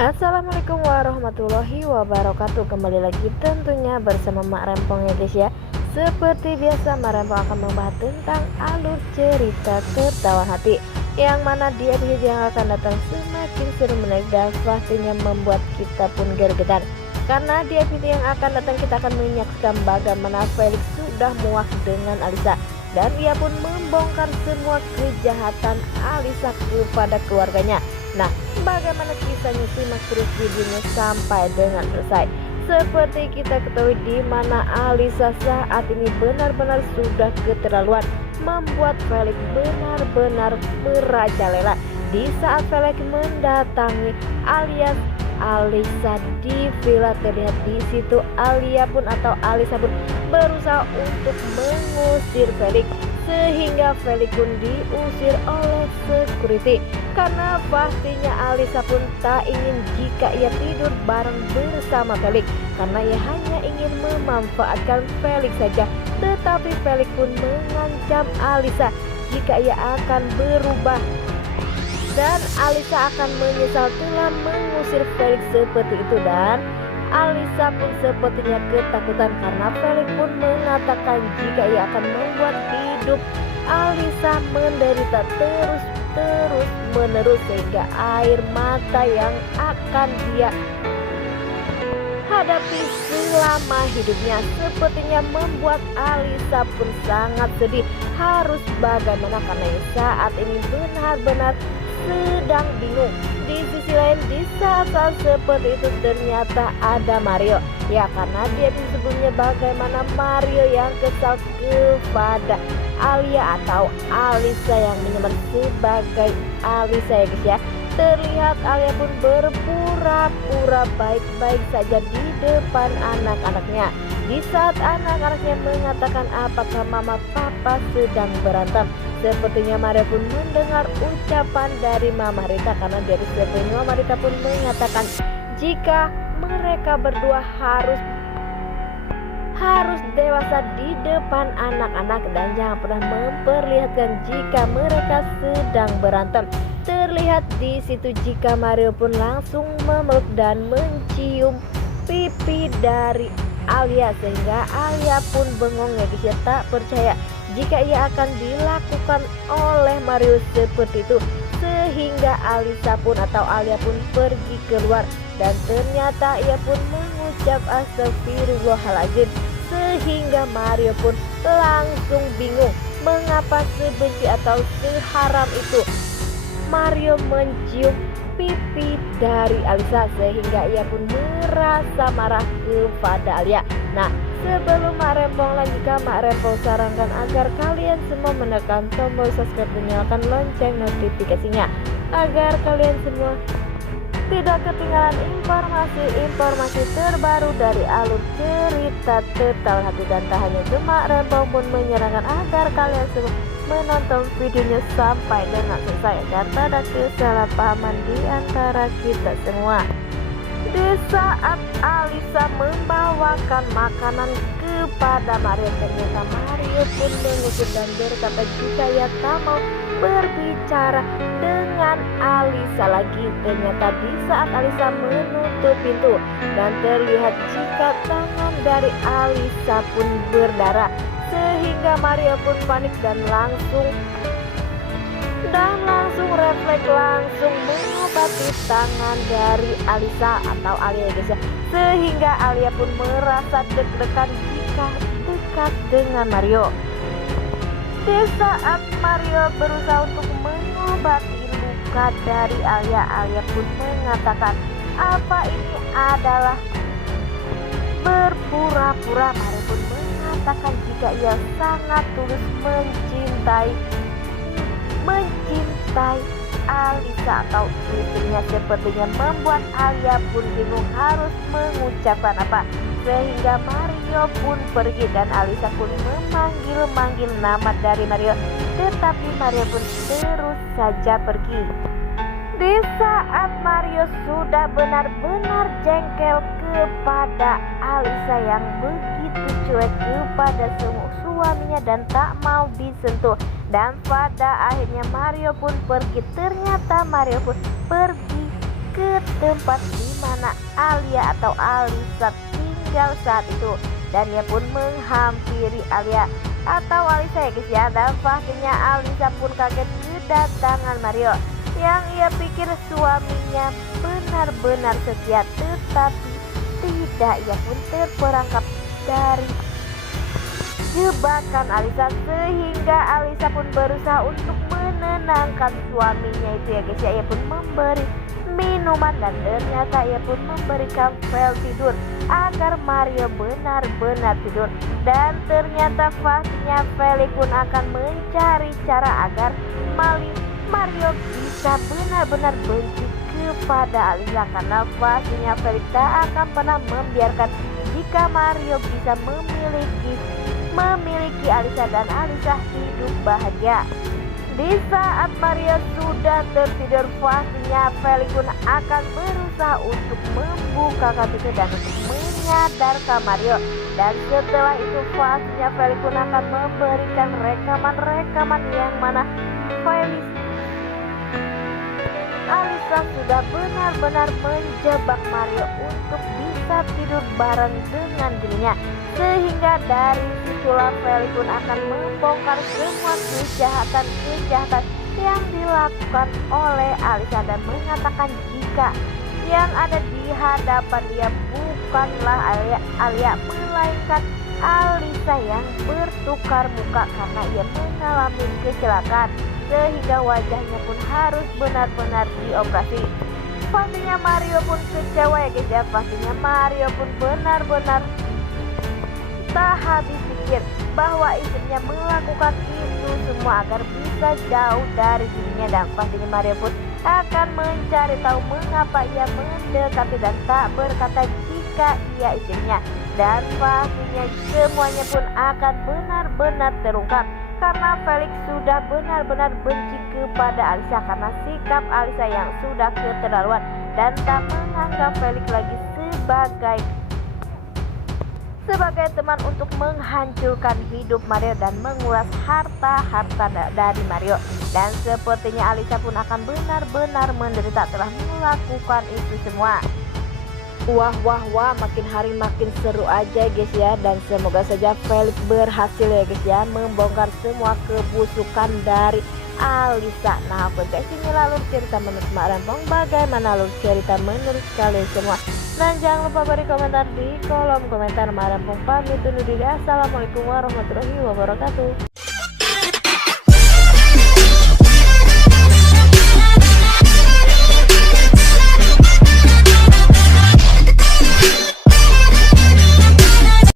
Assalamualaikum warahmatullahi wabarakatuh. Kembali lagi tentunya bersama Mak Rempong ya guys ya. Seperti biasa Mak Rempong akan membahas tentang alur cerita tertawan hati, yang mana di episode yang akan datang semakin seru menarik dan pastinya membuat kita pun gergetan. Karena di episode yang akan datang kita akan menyaksikan bagaimana Felix sudah muak dengan Alisa, dan ia pun membongkar semua kejahatan Alisa kepada keluarganya. Nah, bagaimana kisahnya, simak terus videonya sampai dengan selesai. Seperti kita ketahui di mana Alisa saat ini benar-benar sudah keterlaluan, membuat Felix benar-benar merajalela. Di saat Felix mendatangi alias Alisa di villa, terlihat di situ Alia pun atau Alisa pun berusaha untuk mengusir Felix, sehingga Felix pun diusir oleh security. Karena pastinya Alisa pun tak ingin jika ia tidur bareng bersama Felix, karena ia hanya ingin memanfaatkan Felix saja. Tetapi Felix pun mengancam Alisa jika ia akan berubah, dan Alisa akan menyesal telah mengusir Felix seperti itu. Dan Alisa pun sepertinya ketakutan karena Felix pun mengatakan jika ia akan membuat hidup Alisa menderita terus menerus, sehingga air mata yang akan dia hadapi selama hidupnya sepertinya membuat Alisa pun sangat sedih. Harus bagaimana karena saat ini benar-benar sedang bingung. Di sisi lain, di saat-saat seperti itu ternyata ada Mario. Ya, karena dia di sebelumnya bagaimana Mario yang kesal kepada Alia atau Alisa yang menyamar sebagai Alisa ya guys ya. Terlihat Alia pun berpura-pura baik-baik saja di depan anak-anaknya. Di saat anak-anaknya mengatakan apakah mama papa sedang berantem, sepertinya Mario pun mendengar ucapan dari Mama Rita, karena dari sebelumnya Mama Rita pun mengatakan jika mereka berdua harus dewasa di depan anak-anak dan jangan pernah memperlihatkan jika mereka sedang berantem. Terlihat di situ jika Mario pun langsung memeluk dan mencium pipi dari Alia, sehingga Alia pun bengong ya guys ya, tak percaya jika ia akan dilakukan oleh Mario seperti itu, sehingga Alisa pun atau Alia pun pergi keluar, dan ternyata ia pun mengucap astagfirullahaladzim, sehingga Mario pun langsung bingung mengapa sebenci atau seharam itu Mario mencium pipi dari Alisa, sehingga ia pun merasa marah kepada Alia. Nah, sebelum Mak Rempong lanjutkan, Mak Rempong sarankan agar kalian semua menekan tombol subscribe dan nyalakan lonceng notifikasinya, agar kalian semua tidak ketinggalan informasi terbaru dari alur cerita tertawan hati. Dan tak hanya itu, Mak Rempong pun menyarankan agar kalian semua menonton videonya sampai dengan selesai agar tak ada kesalahpahaman di antara kita semua. Di saat Alisa membawakan makanan kepada Mario, ternyata Mario pun mengusir dan berkata jika ia tak mau berbicara dengan Alisa lagi. Ternyata di saat Alisa menutup pintu dan terlihat jika tangan dari Alisa pun berdarah, sehingga Mario pun panik dan langsung refleks langsung mengobati tangan dari Alisa atau Alia ya guys ya, sehingga Alia pun merasa deg-degan jika dekat dengan Mario. Di saat Mario berusaha untuk mengobati luka dari Alia, Alia pun mengatakan apa ini adalah berpura-pura. Mario pun mengatakan jika ia sangat tulus mencintai Alisa atau istrinya, sepertinya membuat Alia pun bingung harus mengucapkan apa, sehingga Mario pun pergi dan Alisa pun memanggil nama dari Mario, tetapi Mario pun terus saja pergi. Di saat Mario sudah benar-benar jengkel kepada Alisa yang begitu cuek kepada suaminya dan tak mau disentuh, dan pada akhirnya Mario pun pergi. Ternyata Mario pun pergi ke tempat di mana Alia atau Alisa tinggal saat itu, dan ia pun menghampiri Alia atau Alisa ya guys ya. Dan pastinya Alisa pun kaget kedatangan Mario yang ia pikir suaminya benar-benar setia, tetapi tidak, ia pun terperangkap dari jebakan Alisa, sehingga Alisa pun berusaha untuk menenangkan suaminya itu ya guys ya. Ia pun memberi minuman dan ternyata ia pun memberikan pel tidur agar Mario benar-benar tidur, dan ternyata pastinya Feli pun akan mencari cara agar Mario bisa benar-benar benci kepada Alisa, karena pastinya Feli tak akan pernah membiarkan jika Mario bisa memiliki Alisa dan Alisa hidup bahagia. Di saat Mario sudah tertidur, pastinya Feli pun akan berusaha untuk membukakan pintu dan untuk menyadarkan Mario. Dan setelah itu pastinya Feli pun akan memberikan rekaman yang mana Alisa sudah benar-benar menjebak Mario untuk bisa tidur bareng dengan dirinya, sehingga dari situlah Feli pun akan membongkar semua kejahatan yang dilakukan oleh Alisa dan mengatakan jika yang ada di hadapan dia bukanlah Alia melainkan Alisa yang bertukar muka karena ia mengalami kecelakaan, sehingga wajahnya pun harus benar-benar dioperasi. Pastinya Mario pun kecewa ya guys ya. Pastinya Mario pun benar-benar tak habis pikir bahwa istrinya melakukan itu semua agar bisa jauh dari dirinya, dan pastinya Mario pun akan mencari tahu mengapa ia mendekati dan tak berkata jika ia istrinya, dan pastinya semuanya pun akan benar-benar terungkap karena Felix sudah benar-benar benci kepada Alisa karena sikap Alisa yang sudah keterlaluan dan tak menganggap Felix lagi sebagai teman untuk menghancurkan hidup Mario dan menguras harta dari Mario. Dan sepertinya Alisa pun akan benar-benar menderita telah melakukan itu semua. Wah, makin hari makin seru aja guys ya, dan semoga saja Felix berhasil ya guys ya membongkar semua kebusukan dari Alisa. Nah oke guys, ini lalu cerita menurut Mak Rempong, bagaimana lalu cerita menurut kalian semua, dan jangan lupa beri komentar di kolom komentar. Mak Rempong pamit undur diri, assalamualaikum warahmatullahi wabarakatuh.